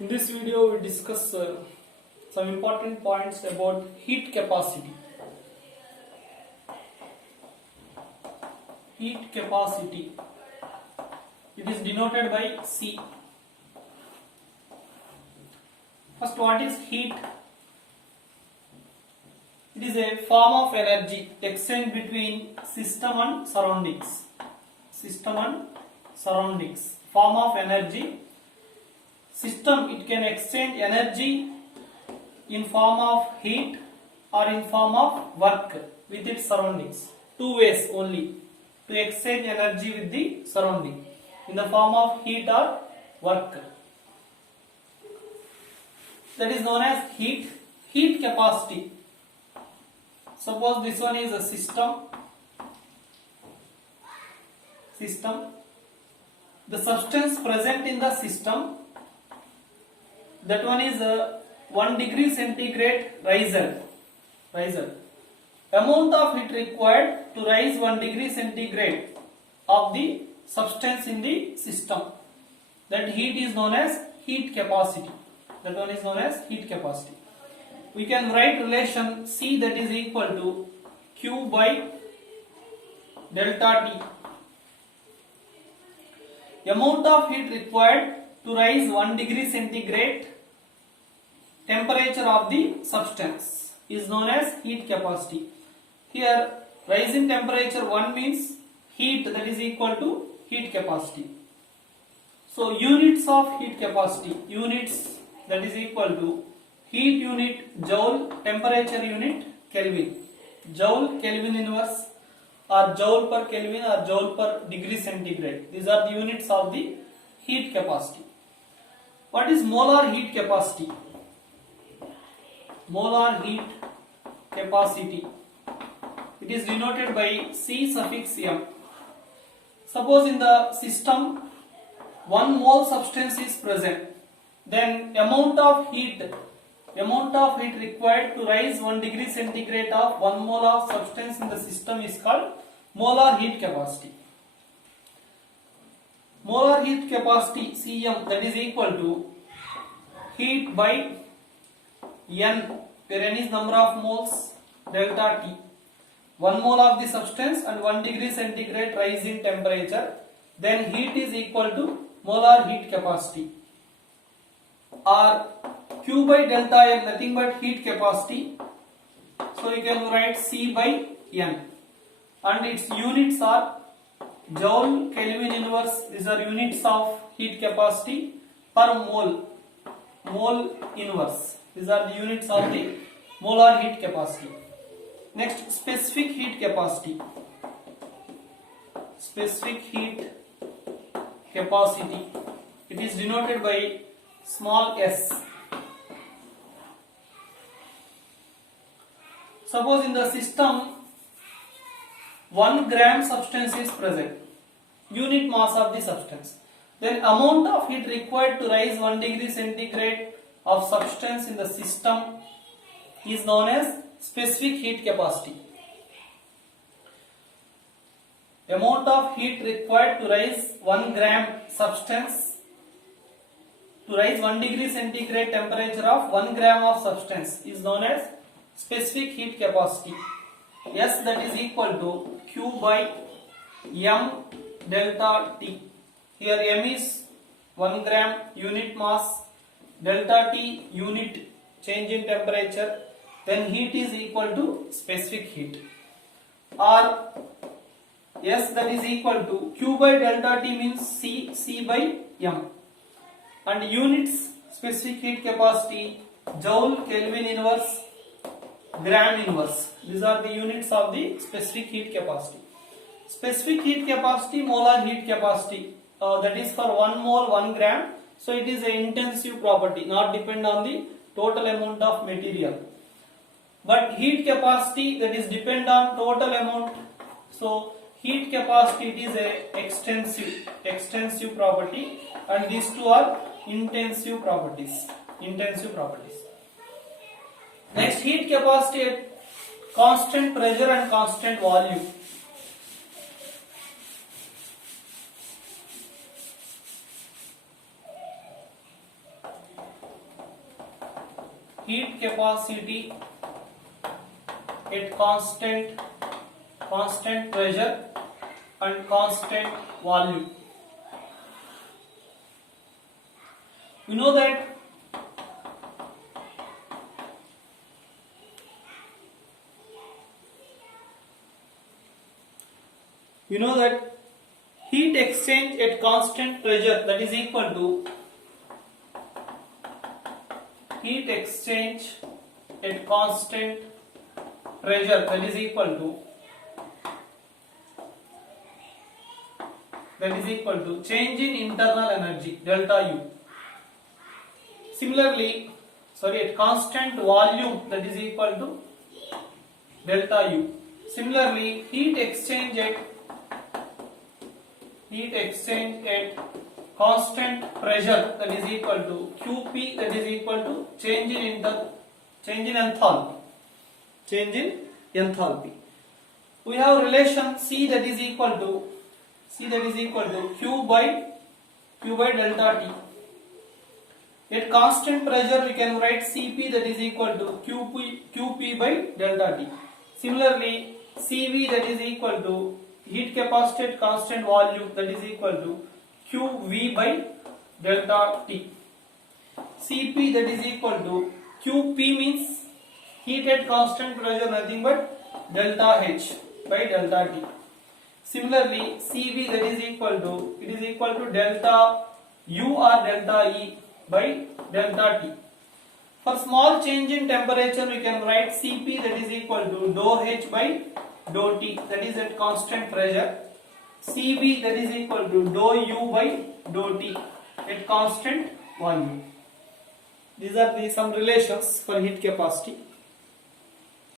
In this video, we discuss some important points about heat capacity. Heat capacity. It is denoted by C. First, what is heat? It is a form of energy exchange between system and surroundings. System and surroundings. Form of energy. System, it can exchange energy in form of heat or in form of work with its surroundings. Two ways only to exchange energy with the surrounding, in the form of heat or work. That is known as heat. Heat capacity. Suppose this one is a system. The substance present in the system, that one is 1 degree centigrade riser. Amount of heat required to rise 1 degree centigrade of the substance in the system. That heat is known as heat capacity. That one is known as heat capacity. We can write relation C, that is equal to Q by delta T. Amount of heat required to rise 1 degree centigrade temperature of the substance is known as heat capacity. Here, rise in temperature 1 means heat, that is equal to heat capacity. So, units of heat capacity, units, that is equal to heat unit joule, temperature unit Kelvin. Joule Kelvin inverse, or joule per Kelvin, or joule per degree centigrade. These are the units of the heat capacity. What is molar heat capacity? Molar heat capacity. It is denoted by C suffix m. Suppose in the system 1 mole substance is present, then amount of heat required to rise 1 degree centigrade of 1 mole of substance in the system is called molar heat capacity. Molar heat capacity Cm, that is equal to heat by N, where N is number of moles, delta T. 1 mole of the substance and 1 degree centigrade rise in temperature, then heat is equal to molar heat capacity. Or Q by delta N, nothing but heat capacity. So you can write C by N. And its units are joule Kelvin inverse. These are units of heat capacity per mole. Mole inverse. These are the units of the molar heat capacity. Next, specific heat capacity. Specific heat capacity. It is denoted by small s. Suppose in the system 1 gram substance is present, unit mass of the substance. Then amount of heat required to rise 1 degree centigrade of substance in the system is known as specific heat capacity. Amount of heat required to rise 1 gram substance, to rise 1 degree centigrade temperature of 1 gram of substance is known as specific heat capacity. S, that is equal to Q by M delta T. Here M is 1 gram unit mass, delta T unit change in temperature, then heat is equal to specific heat. Or S, that is equal to Q by delta T means C by M. And units specific heat capacity joule Kelvin inverse, gram inverse. These are the units of the specific heat capacity. Specific heat capacity, molar heat capacity, that is for 1 mole 1 gram. So it is an intensive property, not depend on the total amount of material. But heat capacity, that is depend on total amount. So heat capacity, it is a extensive property, and these two are intensive properties. Next, heat capacity at constant pressure and constant volume. heat capacity at constant pressure and constant volume. We know that heat exchange at constant pressure, that is equal to heat exchange at constant pressure, that is equal to change in internal energy, delta U. Similarly, at constant volume, that is equal to delta U. Similarly, heat exchange at constant pressure, that is equal to QP, that is equal to change in enthalpy. We have relation C, that is equal to Q by delta T. At constant pressure, we can write Cp, that is equal to QP by delta T. Similarly, Cv, that is equal to heat capacity at constant volume, that is equal to QV by delta T. Cp, that is equal to QP, means heat at constant pressure, nothing but delta H by delta T. Similarly, Cv, that is equal to delta U or delta E by delta T. For small change in temperature, we can write Cp, that is equal to dou H by dou T, that is at constant pressure. Cv, that is equal to dou U by dou T at constant volume. These are some relations for heat capacity.